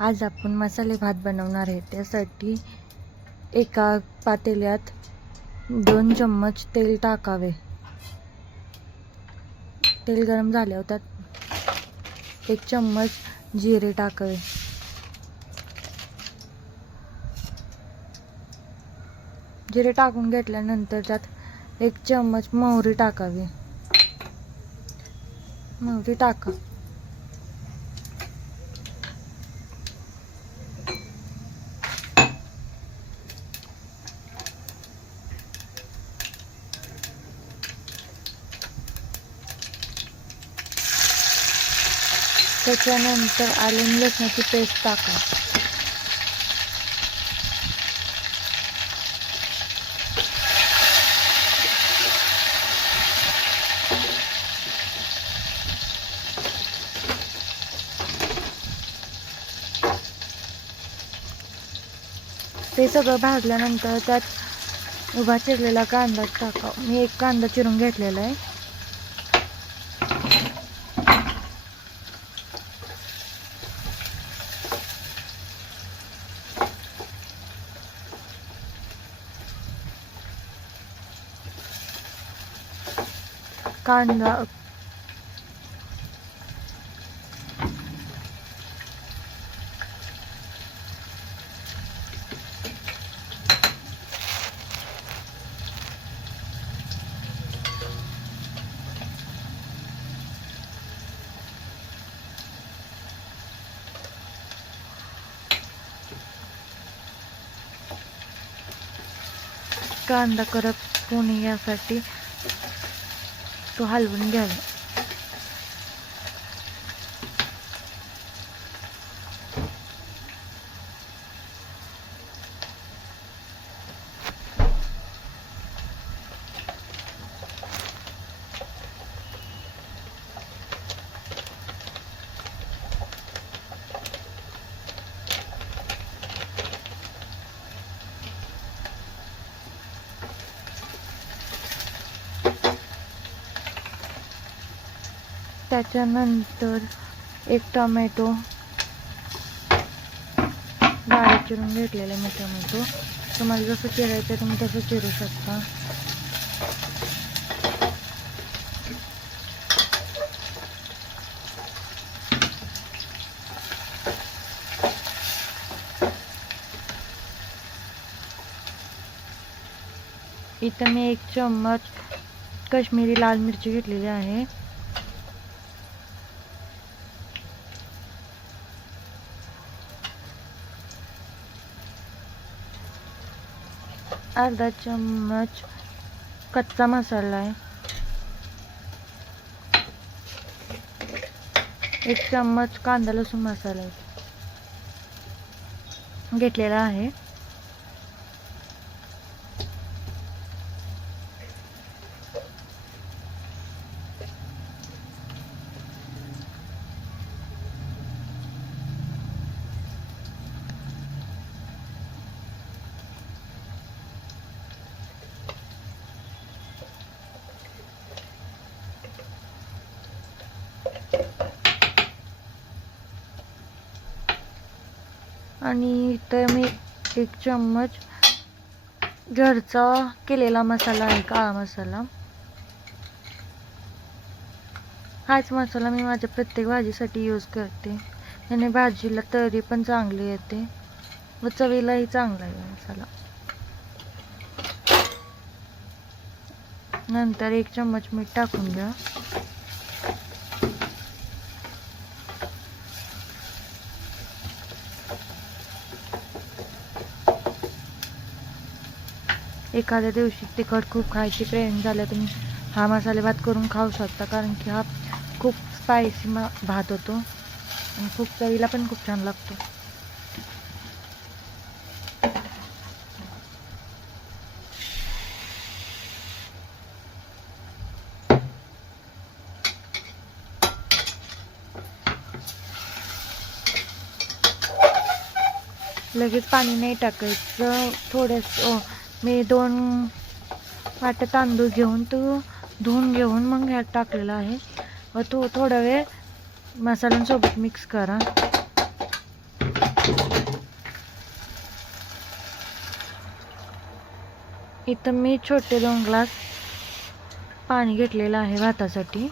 आज आपण मसाले भात बनवणार आहे। त्यासाठी एका पातेल्यात 2 चम्मच तेल टाकावे। तेल गरम झाल्यावर त्यात 1 चम्मच जिरे टाकावे। जिरे टाकून घेतल्यानंतर त्यात 1 चम्मच मोहरी टाकावी। मोहरी टाका। त्याच्यानंतर आले लसणाची पेस्ट टाका। ते सगळं भाजल्यानंतर त्यात उभा चिरलेला कांदा टाका। मी 1 कांदा चिरून घेतलेला आहे। कांदा करपू नये यासाठी तो हलवून घ्यावा। त्याच्यानंतर 1 टोमॅटो बारीक चिरून घेतलेला मी टोमॅटो। तुम्हाला जसं चिरायचं तुम्ही तसं चिरू शकता। इथं मी 1 चम्मच काश्मीरी लाल मिरची घेतलेली आहे। अर्धा चम्मच कच्चा मसाला आहे। 1 चम्मच कांदा लसूण मसाला घेतलेला आहे। आणि इथं मी 1 चम्मच घरचा केलेला मसाला आहे, काळा मसाला। हाच मसाला मी माझ्या प्रत्येक भाजीसाठी यूज करते। याने भाजीला तरी पण चांगली येते व चवीलाही चांगला आहे मसाला। नंतर 1 चम्मच मीठ टाकून घ्या। एखाद्या दिवशी तिखट खूप खायची क्रेविंग झालं तुम्ही हा मसाले भात करून खाऊ शकता, कारण की हा खूप स्पायसी भात होतो आणि खूप चवीला पण खूप छान लागतो। लगेच पाणी नाही टाकायचं। थोडंसं मी 2 वाट्या तांदूळ घेऊन तो धुवून घेऊन मग ह्यात टाकलेला आहे व तो थोडा वेळ मसाल्यांसोबत मिक्स करा। इथं मी छोटे 2 ग्लास पाणी घेतलेलं आहे भातासाठी.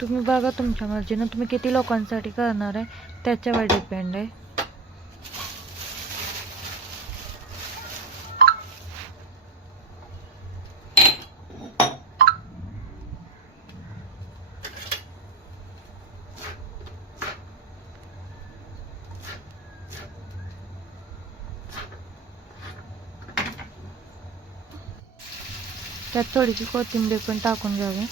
तुम्ही बघा तुमच्या मर्जीनं तुम्ही किती लोकांसाठी करणार आहे त्याच्यावर डिपेंड आहे. त्यात थोडीशी कोथिंबीर पण टाकून घ्यावी.